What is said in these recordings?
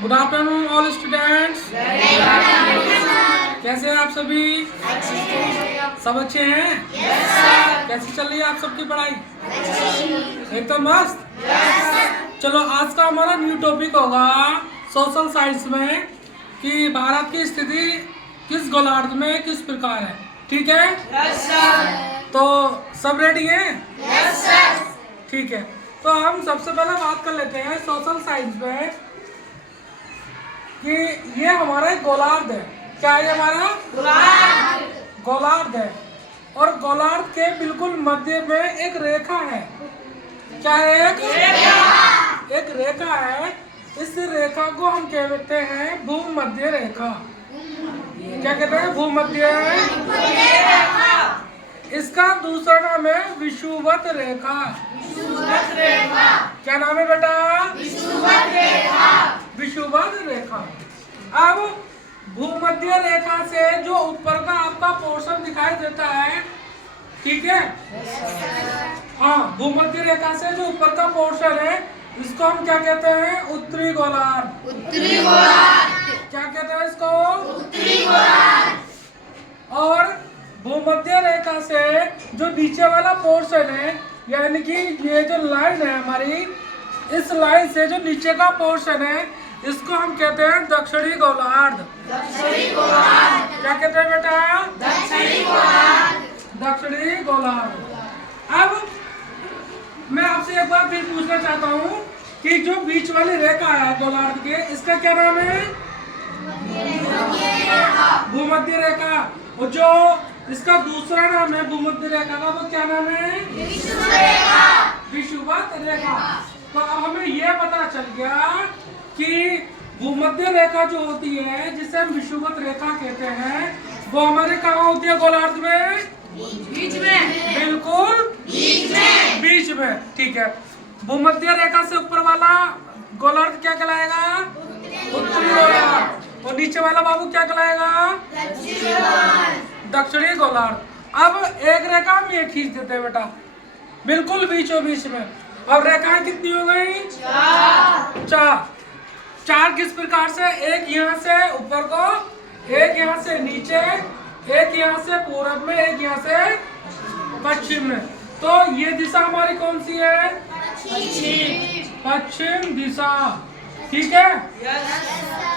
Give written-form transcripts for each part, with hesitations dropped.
Good afternoon all students. कैसे हैं आप सभी? सब अच्छे हैं? कैसी चल रही है आप सबकी पढ़ाई? एकदम मस्त। चलो आज का हमारा न्यू टॉपिक होगा सोशल साइंस में कि भारत की स्थिति किस गोलार्ध में किस प्रकार है। ठीक है? तो सब रेडी हैं? ठीक है, तो हम सबसे पहले बात कर लेते हैं सोशल साइंस में कि ये हमारा एक गोलार्ध है। क्या है हमारा? गोलार्ध है। और गोलार्ध के बिल्कुल मध्य में एक रेखा है। क्या है? एक रेखा है। इस रेखा को हम कहते हैं भूमध्य रेखा। क्या कहते हैं? भूमध्य रेखा। इसका दूसरा नाम है विषुवत रेखा। क्या नाम है बेटा? विषुवत रेखा। अब भूमध्य रेखा से जो ऊपर का आपका पोर्शन दिखाई देता है, ठीक है? हाँ, भूमध्य रेखा से जो ऊपर का पोर्शन है इसको हम क्या कहते हैं? उत्तरी गोलार्ध। क्या कहते हैं इसको? उत्तरी गोलार्ध। और भूमध्य रेखा से जो नीचे वाला पोर्शन है, यानी कि ये जो लाइन है हमारी, इस लाइन से जो नीचे का पोर्शन है इसको हम कहते हैं दक्षिणी गोलार्ध। क्या कहते हैं बेटा? दक्षिणी गोलार्ध। अब मैं आपसे एक बार फिर पूछना चाहता हूँ कि जो बीच वाली रेखा है गोलार्ध के, इसका क्या नाम है? भूमध्य रेखा। और जो इसका दूसरा नाम है भूमध्य रेखा का, वो क्या नाम है? विषुवत रेखा। तो अब हमें यह पता चल गया कि भूमध्य रेखा जो होती है, जिसे हम विषुवत रेखा कहते हैं, वो हमारे कहाँ होती है गोलार्ध में? बीच में। बिल्कुल बीच में। ठीक है। भूमध्य रेखा से ऊपर वाला गोलार्ध क्या कहलाएगा? उत्तरी गोलार्ध। और नीचे वाला बाबू क्या कहलाएगा? दक्षिणी गोलार्ध। अब एक रेखा हम ये खींच देते हैं बेटा, बिल्कुल बीचों बीच में। अब रेखाएं कितनी हो गई? चार किस प्रकार से? एक यहाँ से ऊपर को, एक यहाँ से नीचे, एक यहाँ से पूरब में, एक यहाँ से पश्चिम में। तो ये दिशा हमारी कौन सी है? पश्चिम दिशा। ठीक है?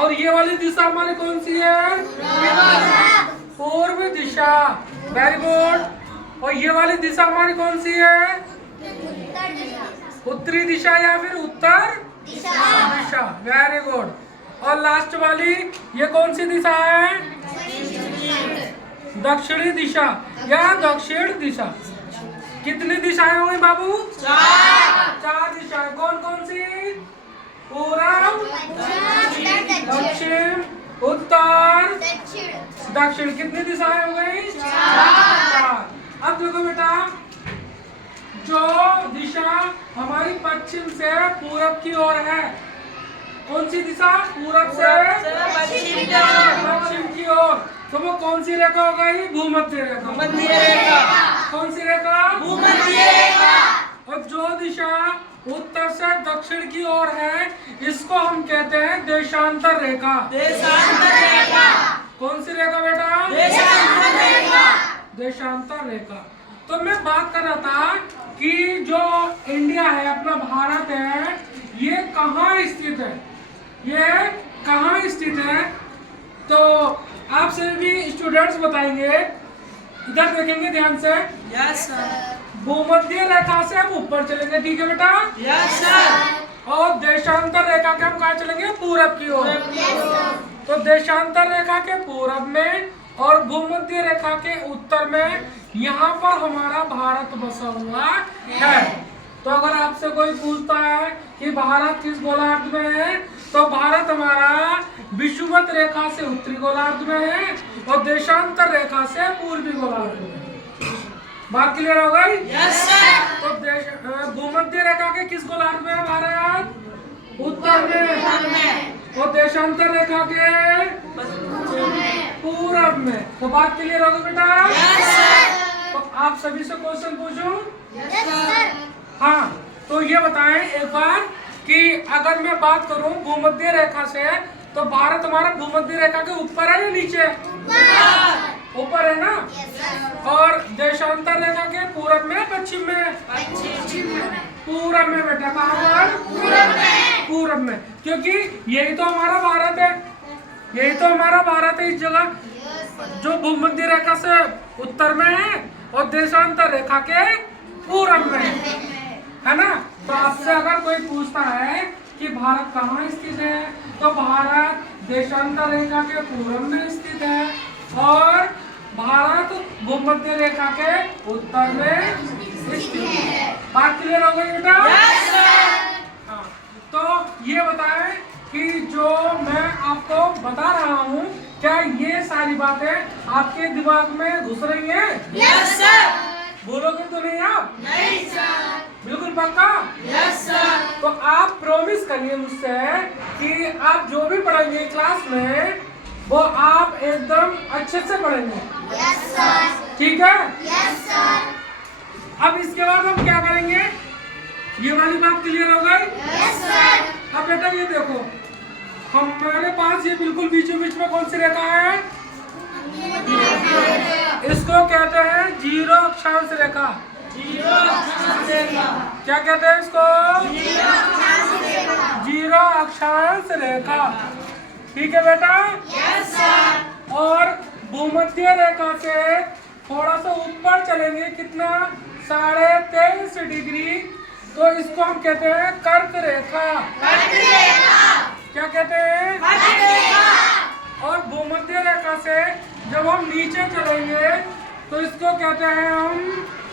और ये वाली दिशा हमारी कौन सी है? पूर्व दिशा। Very good. और ये वाली दिशा हमारी कौन सी है? उत्तरी दिशा या फिर उत्तर दिशा। Very good. और लास्ट वाली ये कौन सी दिशा है? दक्षिणी दिशा या दक्षिण दिशा। कितनी दिशाएं होंगी बाबू? चार दिशाएं। कौन कौन सी? पूर्व, दक्षिण, उत्तर, दक्षिण। कितनी दिशाएं हो गई? चार। अब देखो बेटा, जो दिशा हमारी पश्चिम से पूरब की ओर है, कौन सी दिशा? पूरब से पश्चिम की ओर। तो वो कौन सी रेखा हो गई? भूमध्य रेखा। कौन सी रेखा? भूमध्य रेखा। और जो दिशा उत्तर से दक्षिण की ओर है, इसको हम कहते हैं देशांतर रेखा। कौन सी रेखा बेटा? देशांतर रेखा। तो मैं बात कर रहा था कि जो इंडिया है, अपना भारत है, ये कहाँ स्थित है? ये कहाँ स्थित है? तो आपसे भी स्टूडेंट्स बताएंगे। इधर देखेंगे ध्यान से। Yes sir. भूमध्य रेखा से हम ऊपर चलेंगे, ठीक है बेटा? Yes sir. और देशांतर रेखा के हम कहाँ चलेंगे? पूरब की ओर। तो देशांतर रेखा के पूरब में और भूमध्य रेखा के उत्तर में यहाँ पर हमारा भारत बसा हुआ है। तो अगर आपसे कोई पूछता है कि भारत किस गोलार्ध में है, तो भारत हमारा विषुवत रेखा से उत्तरी गोलार्ध में है और देशांतर रेखा से पूर्वी गोलार्ध में। बात क्लियर हो गई? Yes sir. तो भूमध्य रेखा के किस गोलार्ध में है भारत? उत्तर में। और देशांतर रेखा के पूरब में। तो बात क्लियर होगी बेटा? Yes sir. तो आप सभी से क्वेश्चन पूछूं? Yes sir. हाँ, तो ये बताएं एक बार कि अगर मैं बात करूं भूमध्य रेखा से, तो भारत हमारा भूमध्य रेखा के ऊपर है या नीचे? ऊपर है ना। और देशांतर रेखा के पूरब में, पश्चिम में? पूरब में बेटा। कहाँ पर? पूरब में। क्योंकि यही तो हमारा भारत है, यही तो हमारा भारत है। इस जगह जो भूमध्य रेखा से उत्तर में है और देशांतर रेखा के पूरब में है ना। तो आपसे अगर कोई पूछता है कि भारत कहाँ स्थित है, तो भारत देशांतर रेखा के पूरब में स्थित है और भारत भूमध्य रेखा के उत्तर में स्थित है। बात क्लियर हो गई बेटा? हाँ, तो ये बताएं कि जो मैं आपको बता रहा हूँ, क्या ये सारी बातें आपके दिमाग में घुस रही हैं? Yes sir. बोलोगे तो नहीं आप? नहीं सर। बिल्कुल पक्का? Yes sir. तो आप प्रॉमिस करिए मुझसे कि आप जो भी पढ़ेंगे क्लास में, वो आप एकदम अच्छे से पढ़ेंगे। Yes sir. ठीक है? Yes sir. अब इसके बाद हम क्या करेंगे? ये वाली बात क्लियर हो गई? Yes sir. अब बेटा ये देखो, हमारे पास ये बिल्कुल बीचों बीच में कौन सी रेखा है? इसको कहते हैं जीरो अक्षांश रेखा। जीरो अक्षांश रेखा। क्या कहते हैं इसको? जीरो अक्षांश रेखा। जीरो अक्षांश रेखा। ठीक है बेटा? Yes sir. और भूमध्य रेखा से थोड़ा सा ऊपर चलेंगे, कितना? 23.5 डिग्री, तो इसको हम कहते हैं कर्क रेखा। कर्क रेखा। क्या कहते हैं? कर्क रेखा। और भूमध्य रेखा से जब हम नीचे चलेंगे, तो इसको कहते हैं हम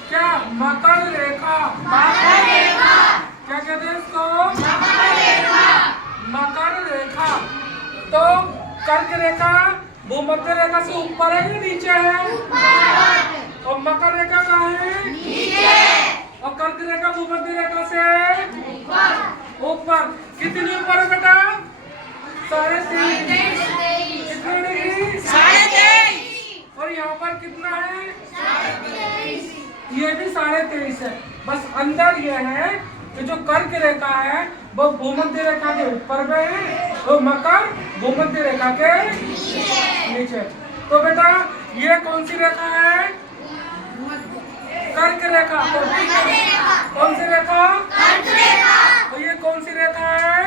क्या? मकर रेखा। मकर रेखा। क्या कहते हैं इसको? मकर रेखा। मकर रेखा। तो कर्क रेखा भूमध्य रेखा से ऊपर है या नीचे है? ऊपर। और मकर रेखा कहाँ है? नीचे। और कर्क रेखा भूमध्य रेखा से ऊपर। ऊपर। कितनी ऊपर है बेटा? 23.5। कितने डिग्री? 23.5। और यहाँ पर कितना है? ये भी 23.5 है। बस अंदर ये है कि जो कर्क रेखा है वो भूमध्य रेखा के ऊपर में है, तो मकर भूमध्य रेखा के नीचे। तो बेटा ये कौन सी रेखा है? कर्क रेखा। कौन सी रेखा? कर्क रेखा। और ये कौन सी रेखा है?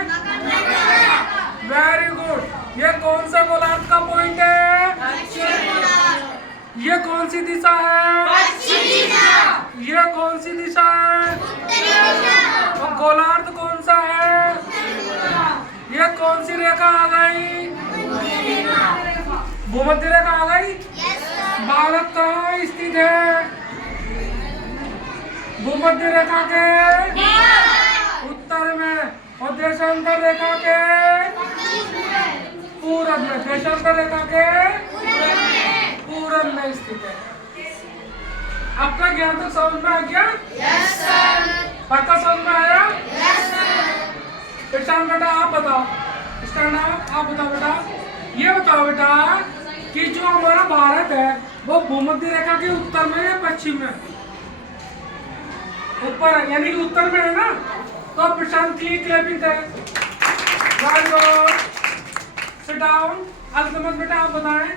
Very good. ये कौन सा गोलार्ध का पॉइंट है? ये कौन सी दिशा है? पश्चिम दिशा। ये कौन सी दिशा है? उत्तरी दिशा। और गोलार्ध कौन सा है? ये कौन सी रेखा आ गई? भूमध्य रेखा आ गई। भारत कहाँ स्थित है? भूमध्य रेखा के उत्तर में और देशांतर रेखा के पूरब में। देशांतर रेखा के पूरब में स्थित है। आपका ज्ञान तक समझ में आ गया? Yes sir. पक्का समझ में आया? Yes sir. ईशान बेटा आप बताओ। ईशान आप बताओ बेटा, ये बताओ बेटा कि जो हमारा भारत है वो भूमध्य रेखा के उत्तर में या पश्चिम में? ऊपर है, यानी कि उत्तर में है ना। तो प्रशांत के लिए क्लैपिंग है। Sit down. अल्तमत बेटा आप बताएं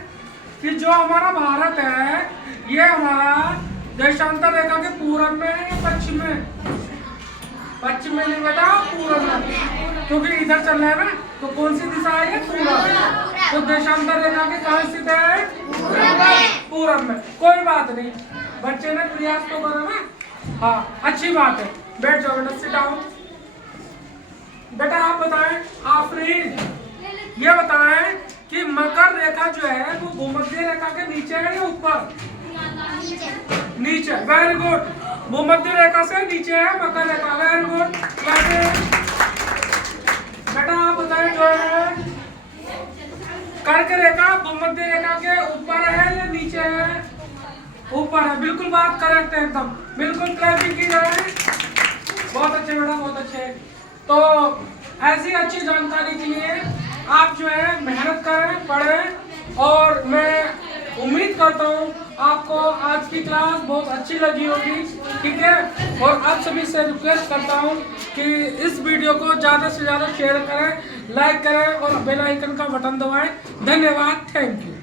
कि जो हमारा भारत है ये हमारा देशांतर रेखा के पूरब में है या पश्चिम में? पश्चिम में नहीं बेटा, पूरब में, क्योंकि इधर चल रहा है ना। तो कौन सी दिशा है? पूरब। तो देशांतर रेखा के कहाँ स्थित है? पूरब में। कोई बात नहीं, बच्चे ने प्रयास तो करा ना। हाँ अच्छी बात है। बैठ जाओ बेटा, सिट डाउन। बेटा आप बताएं, आफरीन ये बताएं कि मकर रेखा जो है वो भूमध्य रेखा के नीचे है या ऊपर? नीचे। Very good. भूमध्य रेखा से नीचे है मकर रेखा। Very good. बेटा आप बताएं जो है कर्क रेखा भूमध्य रेखा के ऊपर है या नीचे है? ऊपर है। बिल्कुल बात करेक्ट है एकदम। बिल्कुल क्लैपिंग की जाए। बहुत अच्छे बेटा, बहुत अच्छे। तो ऐसी अच्छी जानकारी के लिए आप जो है मेहनत करें, पढ़ें, और मैं उम्मीद करता हूँ आपको आज की क्लास बहुत अच्छी लगी होगी, ठीक है। और आप सभी से रिक्वेस्ट करता हूँ कि इस वीडियो को ज़्यादा से ज़्यादा शेयर करें, लाइक करें और बेल आइकन का बटन दबाएं। धन्यवाद, थैंक यू।